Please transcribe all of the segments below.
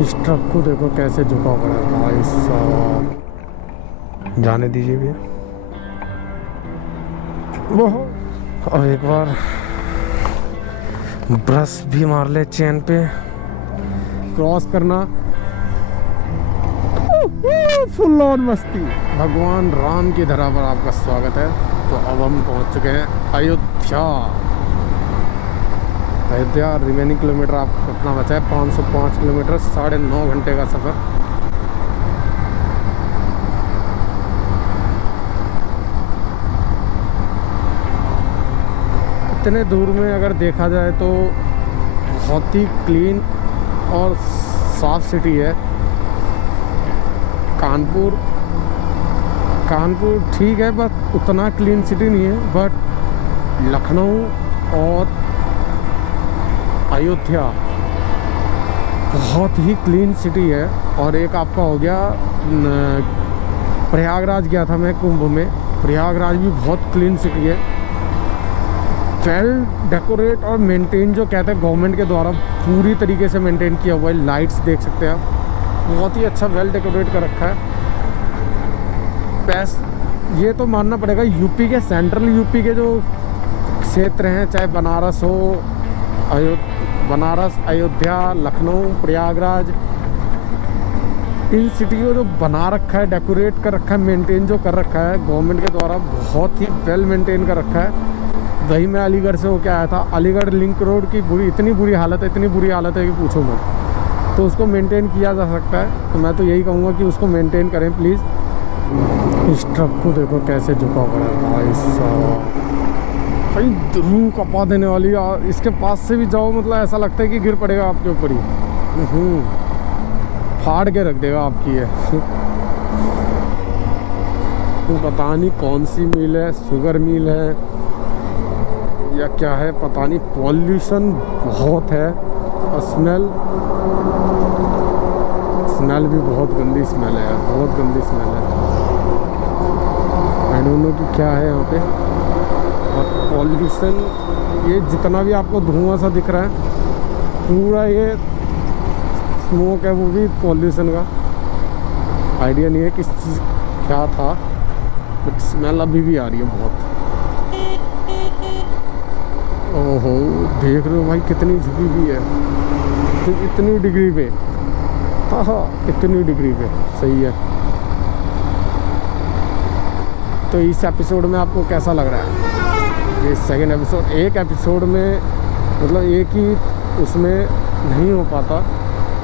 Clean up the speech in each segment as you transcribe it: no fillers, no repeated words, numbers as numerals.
इस ट्रक को देखो कैसे झुका पड़ा है भाई साहब। जाने दीजिए भैया। वो और एक बार ब्रश भी मार ले चेन पे। क्रॉस करना फुल ऑन मस्ती। भगवान राम की धरा पर आपका स्वागत है। तो अब हम पहुंच चुके हैं अयोध्या। रिमेनिंग किलोमीटर आप कितना बचा है? 505 किलोमीटर, 9.5 घंटे का सफ़र। इतने दूर में अगर देखा जाए तो बहुत ही क्लीन और साफ सिटी है। कानपुर ठीक है, बट उतना क्लीन सिटी नहीं है। बट लखनऊ और अयोध्या बहुत ही क्लीन सिटी है। और एक आपका हो गया प्रयागराज गया था मैं कुंभ में। प्रयागराज भी बहुत क्लीन सिटी है। वेल डेकोरेट और मेंटेन जो कहते हैं गवर्नमेंट के द्वारा पूरी तरीके से मेंटेन किया हुआ है। लाइट्स देख सकते हैं आप, बहुत ही अच्छा वेल डेकोरेट कर रखा है। ये तो मानना पड़ेगा यूपी के, सेंट्रल यूपी के जो क्षेत्र हैं, चाहे बनारस हो, अयोध्या, लखनऊ, प्रयागराज, इन सिटी को जो बना रखा है, डेकोरेट कर रखा है, मेंटेन जो कर रखा है गवर्नमेंट के द्वारा, बहुत ही वेल मेंटेन कर रखा है। वही मैं अलीगढ़ से होकर आया था। अलीगढ़ लिंक रोड की इतनी बुरी हालत है कि पूछो मत। तो उसको मेंटेन किया जा सकता है। तो मैं तो यही कहूँगा कि उसको मेंटेन करें प्लीज़। इस ट्रक को देखो कैसे झुका पड़ा है भाई साहब। भाई रूह कपा देने वाली। इसके पास से भी जाओ मतलब ऐसा लगता है कि गिर पड़ेगा आपके ऊपर ही। फाड़ के रख देगा आपकी ये। तो पता नहीं कौन सी मिल है, शुगर मिल है या क्या है पता नहीं। पॉल्यूशन बहुत है और स्मेल भी बहुत गंदी स्मेल है, बहुत गंदी स्मेल है। आई डोंट नो कि क्या है यहाँ पे। और पॉल्यूशन, ये जितना भी आपको धुआं सा दिख रहा है पूरा ये स्मोक है, वो भी पॉल्यूशन का। आइडिया नहीं है किस चीज़ क्या था, बट स्मेल अभी भी आ रही है बहुत। ओहो देख रहे हो भाई कितनी झुकी हुई है। तो इतनी डिग्री पे, हाँ इतनी डिग्री पे सही है। तो इस एपिसोड में आपको कैसा लग रहा है? ये सेकंड एपिसोड, एक एपिसोड में मतलब एक ही उसमें नहीं हो पाता,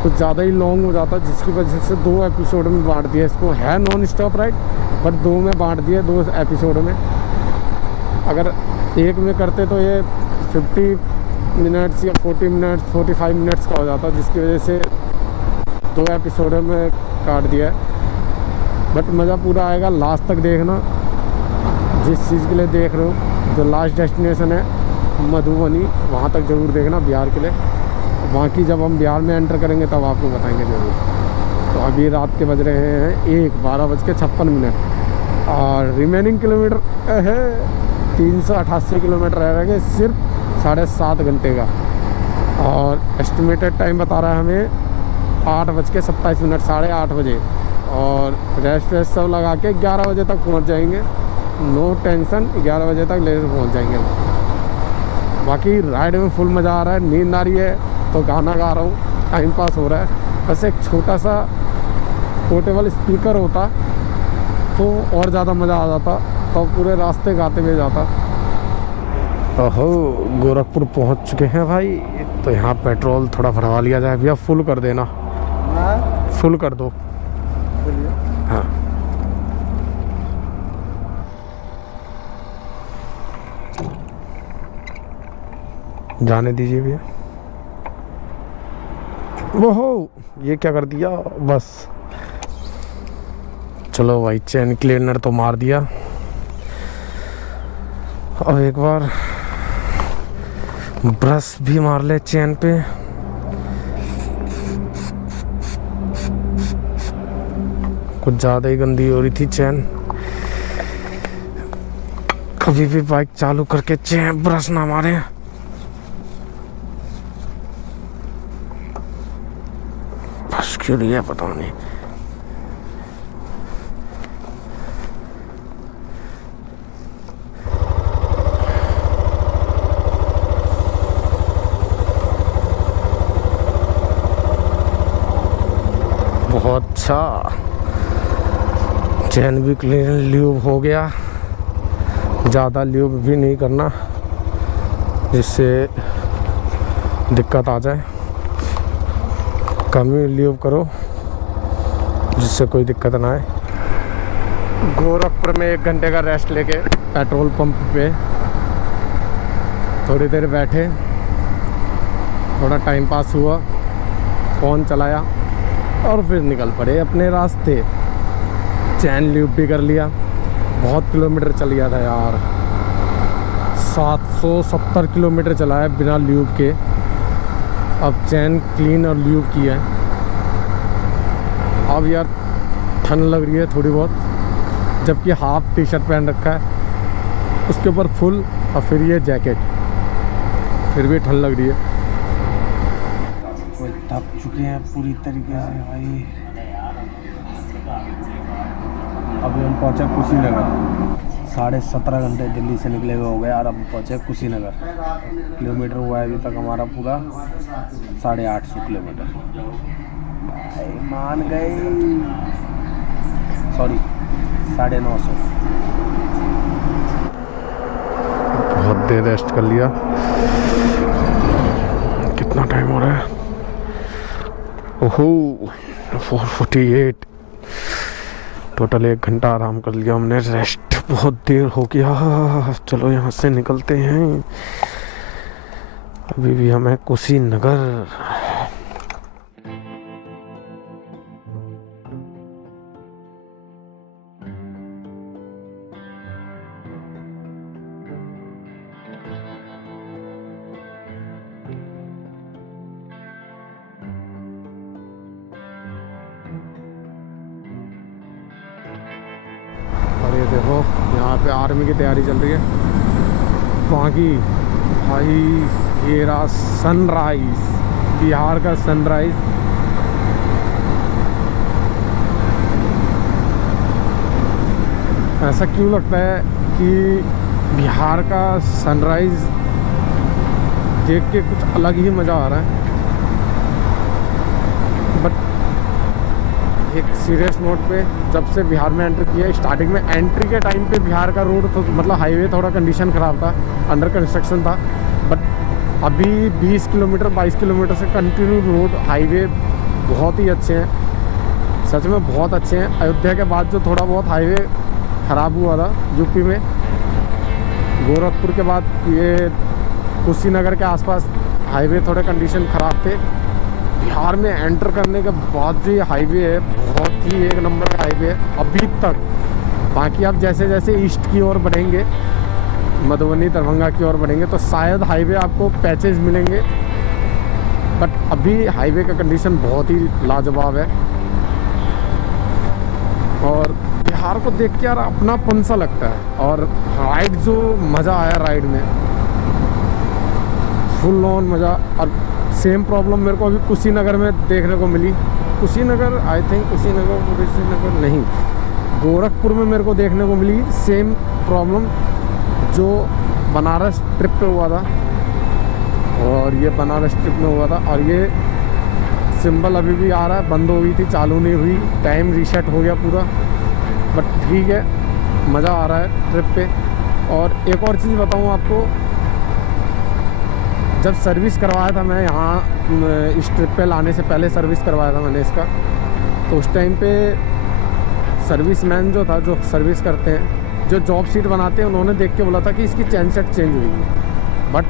कुछ ज़्यादा ही लॉन्ग हो जाता, जिसकी वजह से 2 एपिसोड में बांट दिया इसको। है नॉन स्टॉप राइड, बट 2 में बांट दिया, 2 एपिसोड में। अगर एक में करते तो ये 50 मिनट्स या 40 मिनट्स 45 मिनट्स का हो जाता, जिसकी वजह से 2 एपिसोड में काट दिया है। बट मज़ा पूरा आएगा, लास्ट तक देखना। जिस चीज़ के लिए देख रहे हो, जो लास्ट डेस्टिनेशन है मधुबनी, वहाँ तक ज़रूर देखना बिहार के लिए। बाकी जब हम बिहार में एंटर करेंगे तब आपको बताएंगे ज़रूर। तो अभी रात के बज रहे हैं 12:56 और रिमेनिंग किलोमीटर है 388 किलोमीटर रह गए सिर्फ 7.5 घंटे का। और एस्टिमेटेड टाइम बता रहा है हमें 8:27, 8:30 बजे। और रेस्ट सब लगा के 11 बजे तक पहुंच जाएंगे। नो टेंशन, 11 बजे तक लेकर पहुंच जाएंगे। बाकी राइड में फुल मज़ा आ रहा है। नींद आ रही है तो गाना गा रहा हूँ, टाइम पास हो रहा है। बस एक छोटा सा पोर्टेबल स्पीकर होता तो और ज़्यादा मज़ा आ जाता, तो पूरे रास्ते गाते हुए जाता। ओहो गोरखपुर पहुंच चुके हैं भाई। तो यहाँ पेट्रोल थोड़ा भरवा लिया जाए भैया। फुल कर देना, फुल कर दो। हाँ जाने दीजिए भैया। वो ये क्या कर दिया बस। चलो भाई चेन क्लीनर तो मार दिया। और एक बार ब्रश भी मार ले चेन पे। कुछ ज़्यादा ही गंदी हो रही थी चेन। कभी भी बाइक चालू करके चेन ब्रश ना मारे। फंस क्यों रही है पता नहीं। बहुत अच्छा, चैन भी क्लीन ल्यूब हो गया। ज़्यादा ल्यूब भी नहीं करना जिससे दिक्कत आ जाए, कम ही ल्यूब करो जिससे कोई दिक्कत ना आए। गोरखपुर में 1 घंटे का रेस्ट लेके पेट्रोल पंप पे थोड़ी देर बैठे, थोड़ा टाइम पास हुआ, फ़ोन चलाया और फिर निकल पड़े अपने रास्ते। चैन ल्यूब भी कर लिया। बहुत किलोमीटर चल गया था यार, 770 किलोमीटर चला है बिना ल्यूब के। अब चैन क्लीन और ल्यूब किया है। अब यार ठंड लग रही है थोड़ी बहुत, जबकि हाफ टी शर्ट पहन रखा है, उसके ऊपर फुल और फिर ये जैकेट, फिर भी ठंड लग रही है। थक चुके हैं पूरी तरीके से भाई। अभी हम पहुँचे कुशीनगर। 17.5 घंटे दिल्ली से निकले हुए हो गए और अब पहुँचे कुशीनगर। किलोमीटर हुआ है अभी तक हमारा पूरा 850 किलोमीटर। भाई मान गए, सॉरी 950। बहुत देर रेस्ट कर लिया। कितना टाइम हो रहा है? ओहो 4:48। टोटल 1 घंटा आराम कर लिया हमने। रेस्ट बहुत देर हो गया। चलो यहाँ से निकलते हैं। अभी भी हमें कुशीनगर। ये देखो यहाँ पे आर्मी की तैयारी चल रही है। वहाँ की भाई ये रहा सनराइज, बिहार का सनराइज। ऐसा क्यों लगता है कि बिहार का सनराइज देख के कुछ अलग ही मज़ा आ रहा है। बट एक सीरियस नोट पे, जब से बिहार में एंट्री किया, स्टार्टिंग में एंट्री के टाइम पे बिहार का रोड तो मतलब हाईवे थोड़ा कंडीशन ख़राब था, अंडर कंस्ट्रक्शन था। बट अभी 20 किलोमीटर 22 किलोमीटर से कंटिन्यू रोड हाईवे बहुत ही अच्छे हैं, सच में बहुत अच्छे हैं। अयोध्या के बाद जो थोड़ा बहुत हाईवे ख़राब हुआ था यूपी में, गोरखपुर के बाद ये कुशीनगर के आसपास हाईवे थोड़े कंडीशन ख़राब थे। बिहार में एंटर करने के बाद जो ये हाईवे है बहुत ही एक नंबर का हाईवे है अभी तक। बाकी आप जैसे जैसे ईस्ट की ओर बढ़ेंगे, मधुबनी दरभंगा की ओर बढ़ेंगे, तो शायद हाईवे आपको पैचेज मिलेंगे। बट अभी हाईवे का कंडीशन बहुत ही लाजवाब है। और बिहार को देख के यार अपनापन सा लगता है। और राइड जो मज़ा आया राइड में, फुल ऑन मज़ा। और सेम प्रॉब्लम मेरे को अभी कुशीनगर में देखने को मिली। कुशीनगर आई थिंक कुशीनगर नहीं, गोरखपुर में मेरे को देखने को मिली सेम प्रॉब्लम जो बनारस ट्रिप पे हुआ था। और ये बनारस ट्रिप में हुआ था। और ये सिंबल अभी भी आ रहा है, बंद हो गई थी, चालू नहीं हुई, टाइम रीसेट हो गया पूरा। बट ठीक है, मज़ा आ रहा है ट्रिप पे। और एक और चीज़ बताऊँ आपको, जब सर्विस करवाया था मैं यहाँ इस ट्रिप पे लाने से पहले सर्विस करवाया था मैंने इसका, तो उस टाइम पे सर्विसमैन जो था, जो सर्विस करते हैं, जो जॉब सीट बनाते हैं, उन्होंने देख के बोला था कि इसकी चैन सेट चेंज हुई। बट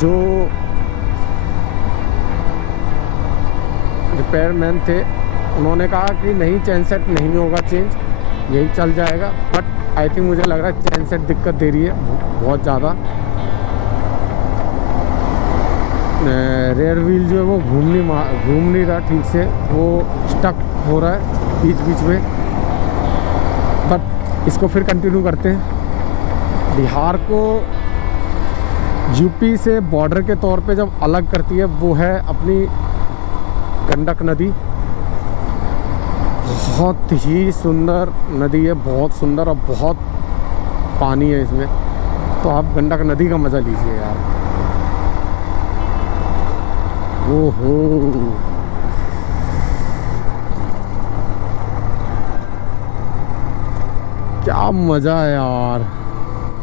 जो रिपेयरमैन थे उन्होंने कहा कि नहीं, चैन सेट नहीं होगा चेंज, यही चल जाएगा। बट आई थिंक मुझे लग रहा है चैन सेट दिक्कत दे रही है बहुत ज़्यादा। रेयर व्हील जो है वो घूम नहीं रहा ठीक से, वो स्टक हो रहा है बीच बीच में। बट इसको फिर कंटिन्यू करते हैं। बिहार को यूपी से बॉर्डर के तौर पे जब अलग करती है वो है अपनी गंडक नदी। बहुत ही सुंदर नदी है, बहुत सुंदर, और बहुत पानी है इसमें। तो आप गंडक नदी का मज़ा लीजिए यार। ओहो, क्या मज़ा है यार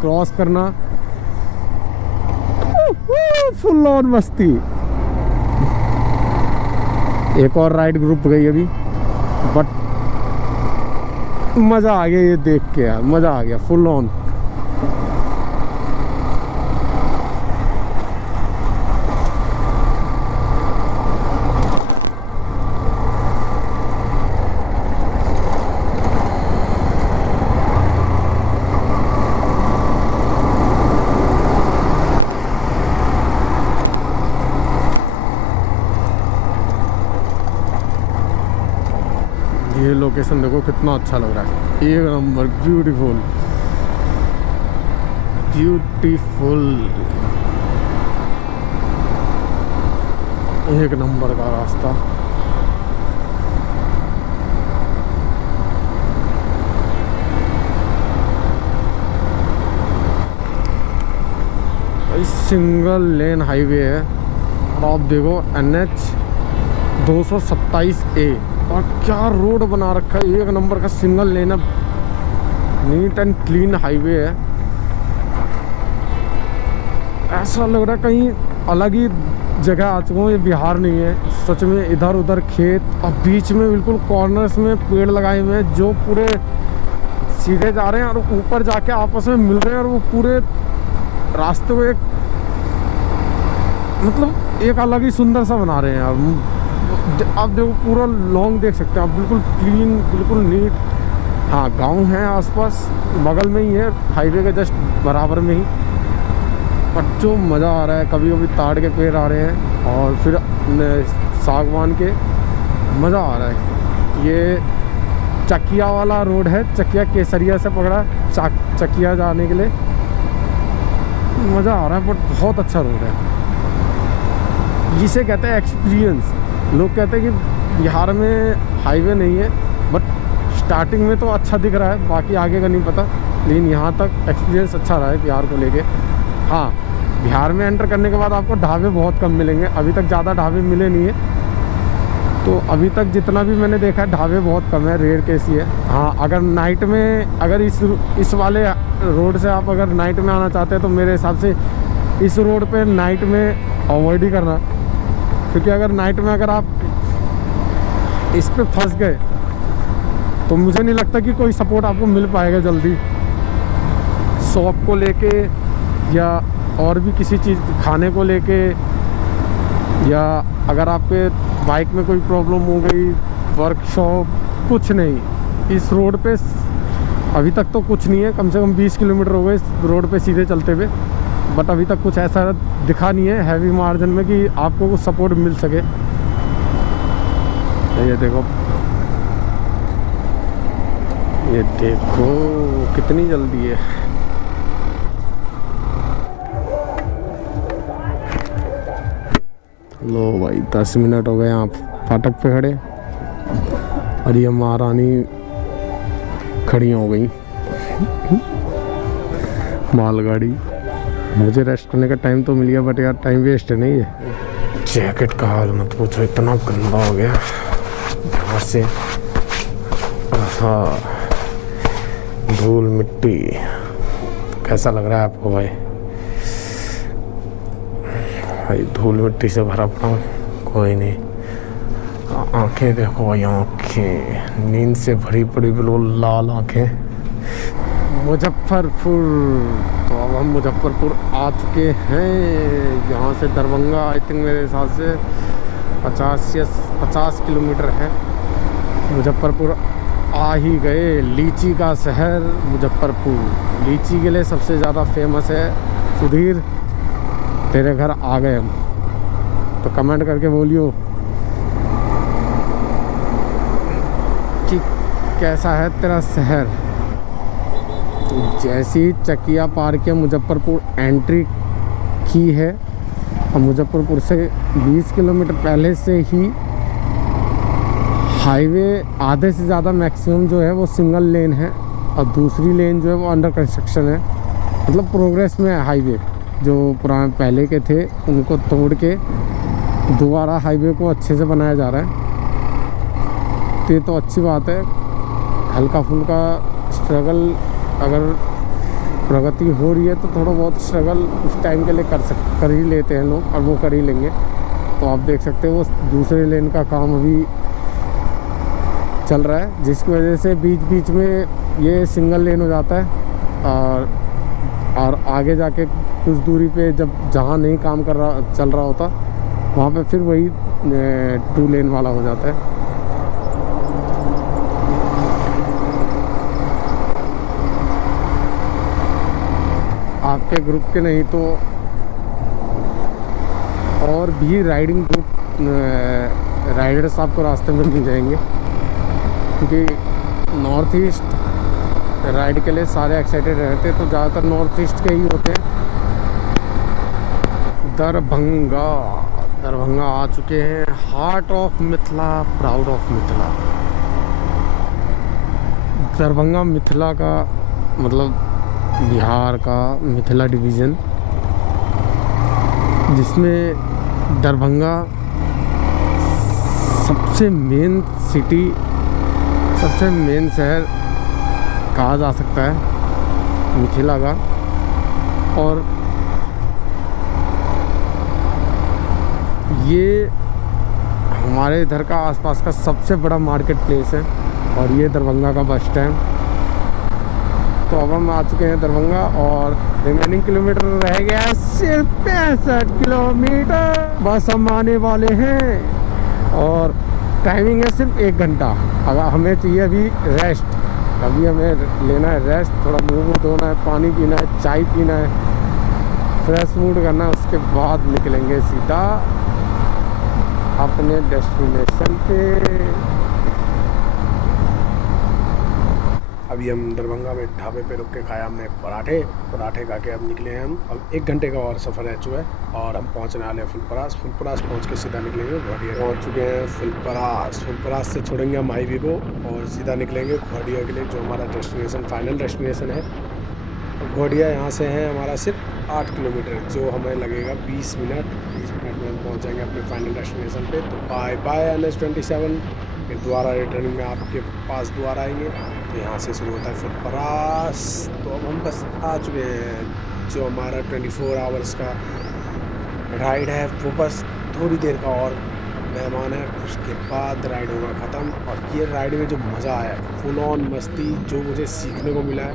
क्रॉस करना, फुल ऑन मस्ती। एक और राइड ग्रुप गई अभी, बट मज़ा आ गया ये देख के यार, मज़ा आ गया फुल ऑन। ये लोकेशन देखो कितना अच्छा लग रहा है, एक नंबर, ब्यूटीफुल ब्यूटीफुल, एक नंबर का रास्ता। सिंगल लेन हाईवे है, और आप देखो NH 227A, और क्या रोड बना रखा है, एक नंबर का सिंगल लेन है, नीट एंड क्लीन हाईवे है। ऐसा लग रहा है कहीं अलग ही जगह आ चुका हूँ, ये बिहार नहीं है सच में। इधर उधर खेत, और बीच में बिल्कुल कॉर्नर्स में पेड़ लगाए हुए हैं जो पूरे सीधे जा रहे हैं और ऊपर जाके आपस में मिल रहे हैं, और वो पूरे रास्ते को एक मतलब एक अलग ही सुंदर सा बना रहे हैं यार। आप देखो पूरा लॉन्ग देख सकते हैं आप, बिल्कुल क्लीन, बिल्कुल नीट। हाँ, गांव है आसपास, बगल में ही है, हाईवे के जस्ट बराबर में ही। पर जो मज़ा आ रहा है, कभी कभी ताड़ के पेड़ आ रहे हैं और फिर सागवान के, मज़ा आ रहा है। ये चकिया वाला रोड है, चकिया केसरिया से पकड़ा चकिया जाने के लिए, मज़ा आ रहा है। बट बहुत अच्छा रोड है, जिसे कहते हैं एक्सपीरियंस। लोग कहते हैं कि बिहार में हाईवे नहीं है, बट स्टार्टिंग में तो अच्छा दिख रहा है, बाकी आगे का नहीं पता, लेकिन यहाँ तक एक्सपीरियंस अच्छा रहा है बिहार को लेके। हाँ, बिहार में एंटर करने के बाद आपको ढाबे बहुत कम मिलेंगे, अभी तक ज़्यादा ढाबे मिले नहीं है। तो अभी तक जितना भी मैंने देखा है, ढाबे बहुत कम है, रेयर केस ही है। हाँ, अगर नाइट में, अगर इस वाले रोड से आप अगर नाइट में आना चाहते हैं, तो मेरे हिसाब से इस रोड पे नाइट में अवॉइड ही करना, क्योंकि अगर नाइट में अगर आप इस पे फंस गए तो मुझे नहीं लगता कि कोई सपोर्ट आपको मिल पाएगा जल्दी, शॉप को लेके या और भी किसी चीज़ खाने को लेके, या अगर आपके बाइक में कोई प्रॉब्लम हो गई, वर्कशॉप, कुछ नहीं। इस रोड पे अभी तक तो कुछ नहीं है, कम से कम 20 किलोमीटर हो गए इस रोड पे सीधे चलते हुए, बट अभी तक कुछ ऐसा दिखा नहीं है हैवी मार्जिन में कि आपको कुछ सपोर्ट मिल सके। ये देखो, ये देखो कितनी जल्दी है। लो भाई, 10 मिनट हो गए आप फाटक पे खड़े, और ये महारानी खड़ी हो गई मालगाड़ी। मुझे रेस्ट करने का टाइम तो मिल गया, बट यार टाइम वेस्ट है नहीं है। जैकेट का हाल मत पूछो, इतना गंदा हो गया यहाँ से। हाँ, धूल मिट्टी। कैसा लग रहा है आपको भाई? भाई धूल मिट्टी से भरा पड़ा, कोई नहीं। आंखें देखो भाई, आंखें नींद से भरी पड़ी, बिल्कुल लाल आंखें। मुजफ्फरपुर, तो अब हम मुजफ्फरपुर आ चुके हैं। यहाँ से दरभंगा आई थिंक मेरे हिसाब से 50 किलोमीटर है। मुजफ्फरपुर आ ही गए। लीची का शहर मुजफ्फरपुर, लीची के लिए सबसे ज़्यादा फेमस है। सुधीर, तेरे घर आ गए हम, तो कमेंट करके बोलियो कि कैसा है तेरा शहर। जैसी चकिया पार के मुजफ्फरपुर एंट्री की है, और मुजफ्फरपुर से 20 किलोमीटर पहले से ही हाईवे आधे से ज़्यादा मैक्सिमम जो है वो सिंगल लेन है और दूसरी लेन जो है वो अंडर कंस्ट्रक्शन है, मतलब प्रोग्रेस में है। हाईवे जो पुराने पहले के थे उनको तोड़ के दोबारा हाईवे को अच्छे से बनाया जा रहा है, तो ये तो अच्छी बात है। हल्का फुल्का स्ट्रगल अगर प्रगति हो रही है तो थोड़ा बहुत स्ट्रगल उस टाइम के लिए कर ही लेते हैं लोग, और वो कर ही लेंगे। तो आप देख सकते हो वो दूसरे लेन का काम अभी चल रहा है, जिसकी वजह से बीच बीच में ये सिंगल लेन हो जाता है और आगे जाके कुछ दूरी पे जब जहाँ नहीं काम चल रहा होता वहाँ पे फिर वही 2 लेन वाला हो जाता है। आपके ग्रुप के नहीं तो और भी राइडिंग ग्रुप राइडर्स आपको रास्ते में मिल जाएंगे, क्योंकि नॉर्थ ईस्ट राइड के लिए सारे एक्साइटेड रहते हैं, तो ज़्यादातर नॉर्थ ईस्ट के ही होते हैं। दरभंगा आ चुके हैं, heart of Mithila, proud of Mithila. Darbhanga Mithila का मतलब बिहार का मिथिला डिवीज़न, जिसमें दरभंगा सबसे मेन सिटी, सबसे मेन शहर कहा जा सकता है मिथिला का। और ये हमारे इधर का आसपास का सबसे बड़ा मार्केट प्लेस है, और ये दरभंगा का बस स्टैंड। तो अब हम आ चुके हैं दरभंगा और रिमेनिंग किलोमीटर रह गया सिर्फ 65 किलोमीटर। बस हम आने वाले हैं और टाइमिंग है सिर्फ 1 घंटा। अगर हमें चाहिए अभी रेस्ट, अभी हमें लेना है रेस्ट, थोड़ा मुँह धोना है, पानी पीना है, चाय पीना है, फ्रेश मूड करना है, उसके बाद निकलेंगे सीधा अपने डेस्टिनेशन पे। अभी हम दरभंगा में ढाबे पे रुक के खाया हमने पराठे खा के अब निकले हैं हम। अब 1 घंटे का और सफ़र रह चुका है और हम पहुंचने वाले हैं फुलपरास पहुंच के सीधा निकलेंगे घोड़िया। पहुंच चुके हैं फुलपरास से छोड़ेंगे हम हाईवे को और सीधा निकलेंगे घोड़िया के लिए, जो हमारा डेस्टिनेशन फाइनल डेस्टिनेशन है। घोड़िया यहाँ से है हमारा सिर्फ 8 किलोमीटर, जो हमें लगेगा 20 मिनट में हम पहुँच जाएंगे अपने फाइनल डेस्टिनेशन पे। तो बाय NH-27, फिर दोबारा रिटर्निंग में आपके पास दोबारा आएंगे। तो यहाँ से शुरू होता है फुलपरास। तो अब हम बस आ चुके हैं, जो हमारा 24 आवर्स का राइड है वो बस थोड़ी देर का और मेहमान है, उसके बाद राइड होगा ख़त्म। और ये राइड में जो मज़ा आया, फुल ऑन मस्ती, जो मुझे सीखने को मिला है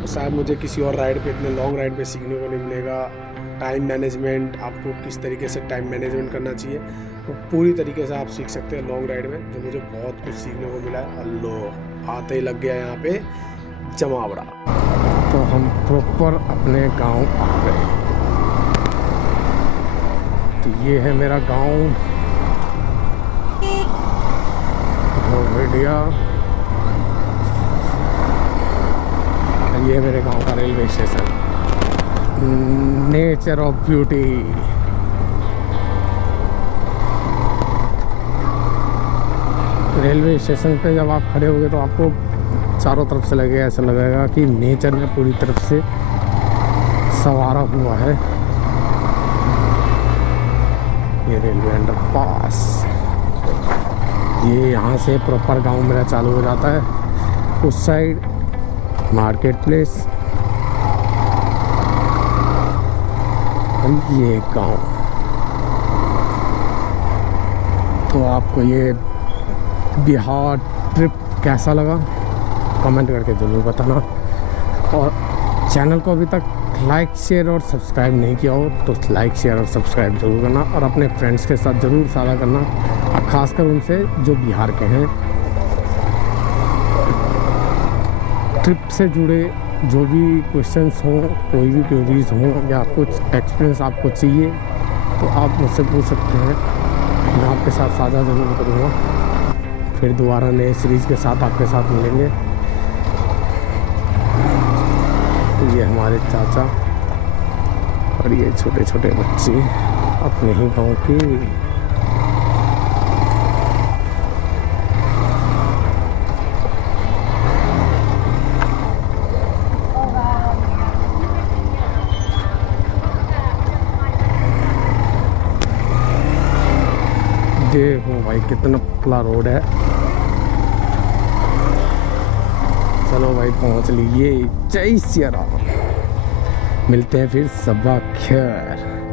वो शायद मुझे किसी और राइड पे, इतने लॉन्ग राइड पे सीखने को नहीं मिलेगा। टाइम मैनेजमेंट, आपको किस तरीके से टाइम मैनेजमेंट करना चाहिए वो पूरी तरीके से आप सीख सकते हैं लॉन्ग राइड में, जो मुझे बहुत कुछ सीखने को मिला है। अल्लो आते ही लग गया यहाँ पे जमावड़ा। तो हम प्रॉपर अपने गांव आ गए। तो ये है मेरा गांव घोड़िया, ये मेरे गांव का railway station, nature of beauty. Railway station पे जब आप खड़े होगे तो आपको चारों तरफ से लगेगा, ऐसा लगेगा कि नेचर में पूरी तरफ से संवारा हुआ है। ये रेलवे अंडरपास, ये यहाँ से प्रॉपर गांव मेरा चालू हो जाता है। उस साइड मार्केट प्लेस, ये गांव। तो आपको ये बिहार ट्रिप कैसा लगा कमेंट करके ज़रूर बताना, और चैनल को अभी तक लाइक शेयर और सब्सक्राइब नहीं किया हो तो लाइक शेयर और सब्सक्राइब ज़रूर करना, और अपने फ्रेंड्स के साथ ज़रूर साझा करना, और ख़ासकर उनसे जो बिहार के हैं। ट्रिप से जुड़े जो भी क्वेश्चंस हों, कोई भी क्वेरीज हों, या कुछ एक्सपीरियंस आपको चाहिए तो आप मुझसे पूछ सकते हैं, मैं आपके साथ साझा ज़रूर करूँगा। फिर दोबारा नए सीरीज़ के साथ आपके साथ मिलेंगे। तो ये हमारे चाचा और ये छोटे छोटे बच्चे अपने ही गाँव की। देखो भाई कितना पतला रोड है। चलो भाई पहुंच लिए। जय सिया राम। मिलते हैं फिर। सबा खैर।